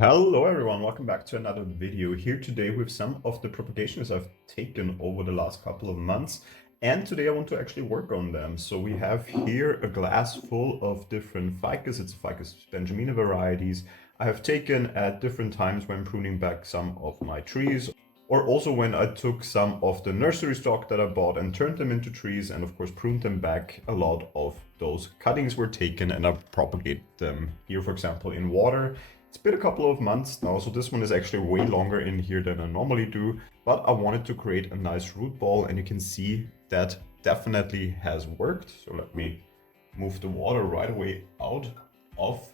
Hello everyone, welcome back to another video here today with some of the propagations I've taken over the last couple of months. And today I want to actually work on them. So we have here a glass full of different ficus. It's Ficus benjamina varieties I have taken at different times when pruning back some of my trees, or also when I took some of the nursery stock that I bought and turned them into trees and of course pruned them back. A lot of those cuttings were taken and I propagate them here, for example, in water. It's been a couple of months now, so this one is actually way longer in here than I normally do, but I wanted to create a nice root ball and you can see that definitely has worked. So let me move the water right away out of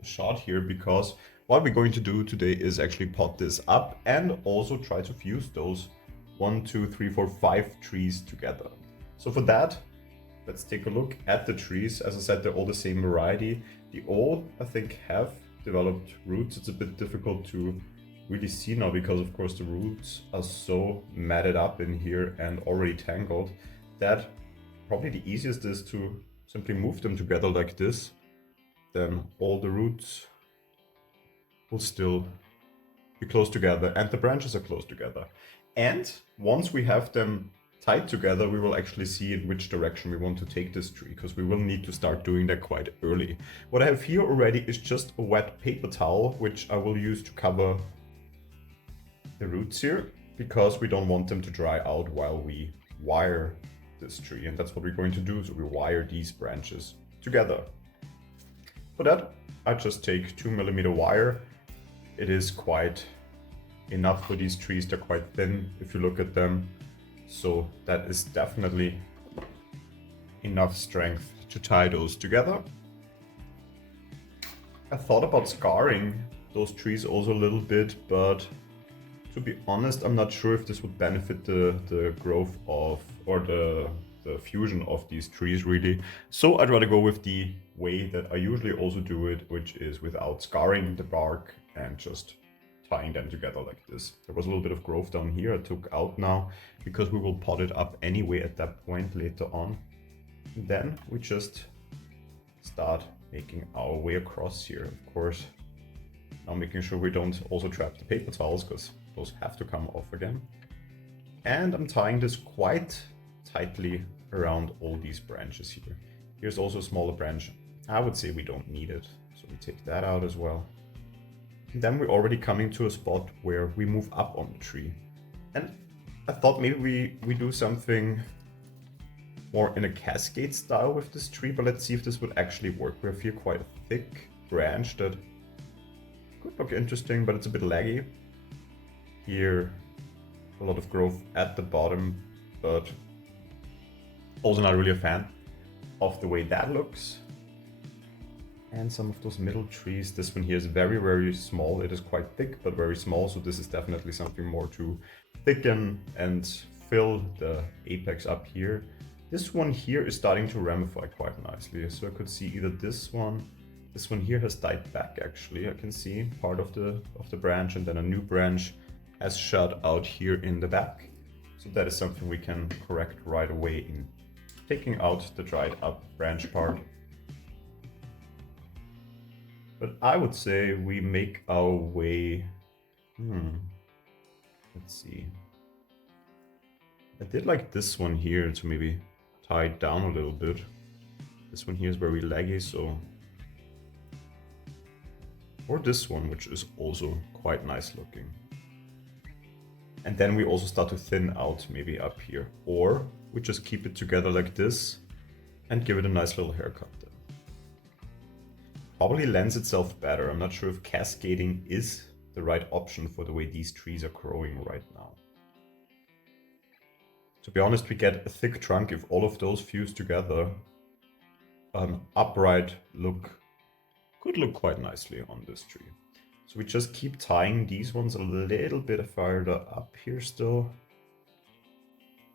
the shot here, because what we're going to do today is actually pot this up and also try to fuse those 1, 2, 3, 4, 5 trees together. So for that, let's take a look at the trees. As I said, they're all the same variety. They all, I think, have developed roots. It's a bit difficult to really see now because of course the roots are so matted up in here and already tangled that probably the easiest is to simply move them together like this. Then all the roots will still be close together and the branches are close together. And once we have them tied together, we will actually see in which direction we want to take this tree, because we will need to start doing that quite early. What I have here already is just a wet paper towel, which I will use to cover the roots here, because we don't want them to dry out while we wire this tree. And that's what we're going to do. So we wire these branches together. For that, I just take 2mm wire. It is quite enough for these trees. They're quite thin if you look at them. So that is definitely enough strength to tie those together. I thought about scarring those trees also a little bit, but to be honest, I'm not sure if this would benefit the growth of, or the fusion of these trees really. So I'd rather go with the way that I usually also do it, which is without scarring the bark and just tying them together like this. There was a little bit of growth down here I took out now because we will pot it up anyway at that point later on. And then we just start making our way across here, of course. Now making sure we don't also trap the paper towels, because those have to come off again. And I'm tying this quite tightly around all these branches here. Here's also a smaller branch. I would say we don't need it, so we take that out as well. And then we're already coming to a spot where we move up on the tree. And I thought maybe we do something more in a cascade style with this tree, but let's see if this would actually work. We have here quite a thick branch that could look interesting, but it's a bit laggy. Here, a lot of growth at the bottom, but also not really a fan of the way that looks. And some of those middle trees, this one here is very, very small. It is quite thick, but very small. So this is definitely something more to thicken and fill the apex up here. This one here is starting to ramify quite nicely. So I could see either this one here has died back actually. I can see part of the branch, and then a new branch has shot out here in the back. So that is something we can correct right away in taking out the dried up branch part. But I would say we make our way, let's see. I did like this one here to maybe tie it down a little bit. This one here is very laggy, so. Or this one, which is also quite nice looking. And then we also start to thin out maybe up here. Or we just keep it together like this and give it a nice little haircut then. Probably lends itself better. I'm not sure if cascading is the right option for the way these trees are growing right now. To be honest, we get a thick trunk if all of those fuse together. An upright look could look quite nicely on this tree. So we just keep tying these ones a little bit further up here still.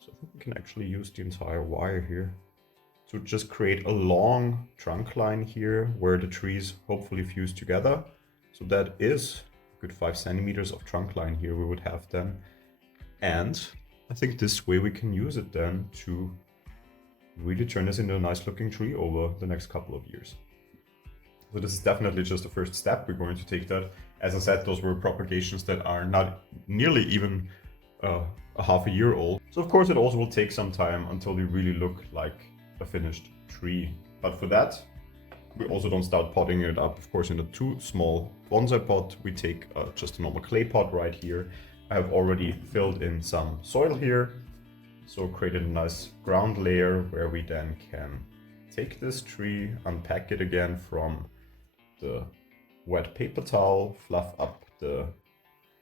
So I think we can actually use the entire wire here to just create a long trunk line here where the trees hopefully fuse together. So that is a good 5 centimeters of trunk line here we would have then. And I think this way we can use it then to really turn this into a nice looking tree over the next couple of years. So this is definitely just the first step. We're going to take that. As I said, those were propagations that are not nearly even a half a year old. So of course it also will take some time until they really look like a finished tree. But for that, we also don't start potting it up, of course, in a too small bonsai pot. We take just a normal clay pot right here. I have already filled in some soil here. So created a nice ground layer where we then can take this tree, unpack it again from the wet paper towel, fluff up the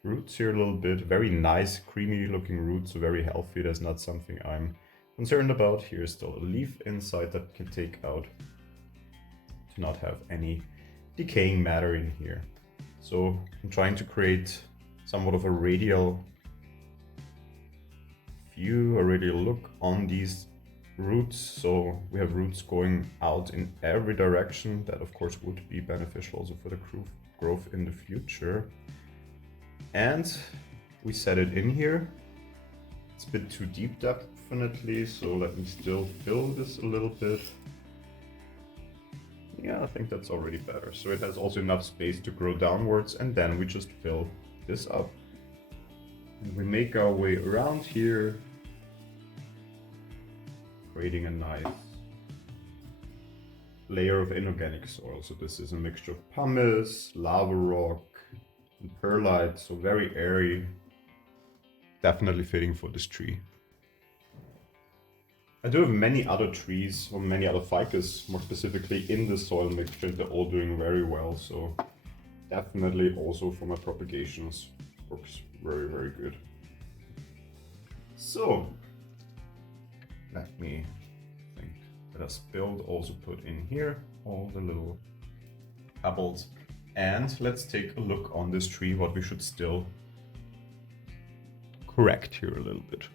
roots here a little bit. Very nice, creamy looking roots, so very healthy. That's not something I'm concerned about. Here's still a leaf inside that can take out to not have any decaying matter in here. So I'm trying to create somewhat of a radial view, a radial look on these roots. So we have roots going out in every direction. That of course would be beneficial also for the growth in the future. And we set it in here. It's a bit too deep definitely, so let me still fill this a little bit. Yeah, I think that's already better. So it has also enough space to grow downwards, and then we just fill this up. And we make our way around here, creating a nice layer of inorganic soil. So this is a mixture of pumice, lava rock, and perlite, so very airy, definitely fitting for this tree. I do have many other trees, or many other ficus, more specifically in the soil mixture. They're all doing very well, so definitely also for my propagations works very, very good. So let me think that I spilled, also put in here all the little pebbles. And let's take a look on this tree, what we should still correct here a little bit.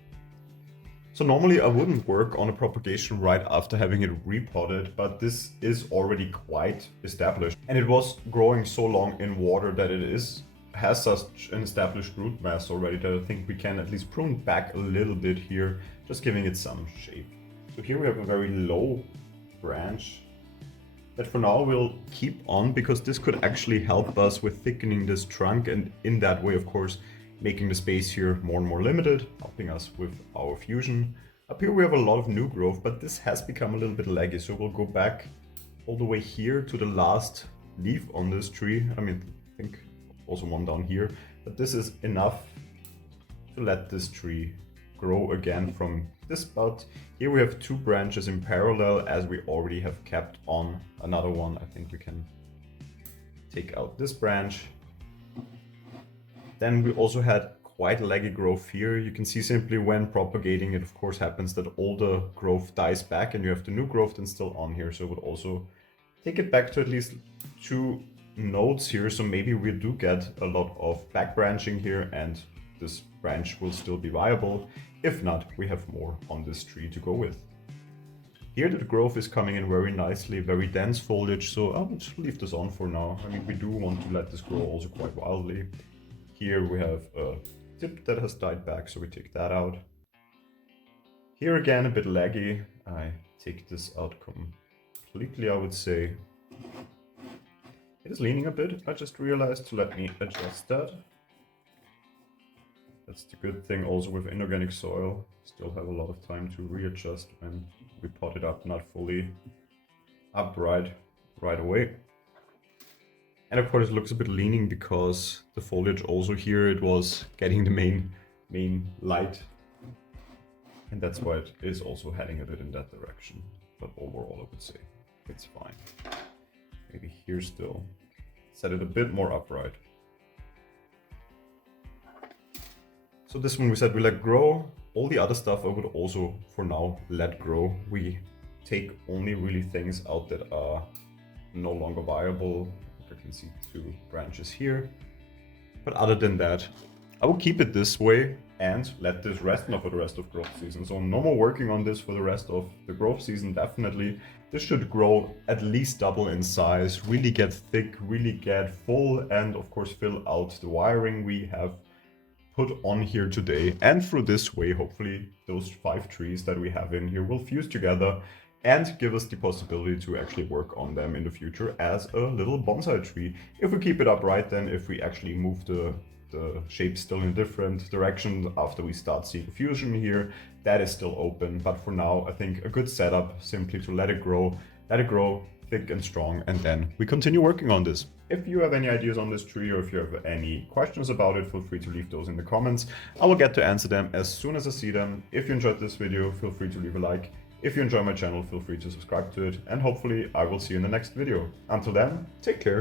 So normally I wouldn't work on a propagation right after having it repotted, but this is already quite established. And it was growing so long in water that has such an established root mass already that I think we can at least prune back a little bit here, just giving it some shape. So here we have a very low branch that for now we'll keep on, because this could actually help us with thickening this trunk, and in that way, of course, making the space here more and more limited, helping us with our fusion. Up here we have a lot of new growth, but this has become a little bit laggy, so we'll go back all the way here to the last leaf on this tree. I mean, I think also one down here, but this is enough to let this tree grow again from this spot. Here we have two branches in parallel, as we already have kept on another one. I think we can take out this branch. Then we also had quite laggy growth here. You can see simply when propagating, it of course happens that all the growth dies back and you have the new growth then still on here. So it would also take it back to at least 2 nodes here. So maybe we do get a lot of back branching here and this branch will still be viable. If not, we have more on this tree to go with. Here the growth is coming in very nicely, very dense foliage. So I'll just leave this on for now. I mean, we do want to let this grow also quite wildly. Here we have a tip that has died back, so we take that out. Here again, a bit laggy. I take this out completely, I would say. It is leaning a bit, I just realized, so let me adjust that. That's the good thing also with inorganic soil. Still have a lot of time to readjust when we pot it up, not fully upright right away. And of course it looks a bit leaning because the foliage also here, it was getting the main light. And that's why it is also heading a bit in that direction. But overall I would say it's fine. Maybe here still. Set it a bit more upright. So this one we said we let grow. All the other stuff I would also for now let grow. We take only really things out that are no longer viable. I can see 2 branches here. But other than that, I will keep it this way and let this rest now for the rest of growth season. So no more working on this for the rest of the growth season, definitely. This should grow at least double in size, really get thick, really get full, and of course fill out the wiring we have put on here today. And through this way, hopefully those 5 trees that we have in here will fuse together and give us the possibility to actually work on them in the future as a little bonsai tree. If we keep it upright, then if we actually move the shape still in a different direction after we start seeing fusion here, that is still open. But for now, I think a good setup simply to let it grow thick and strong, and then we continue working on this. If you have any ideas on this tree or if you have any questions about it, feel free to leave those in the comments. I will get to answer them as soon as I see them. If you enjoyed this video, feel free to leave a like. If you enjoy my channel, feel free to subscribe to it, and hopefully I will see you in the next video. Until then, take care.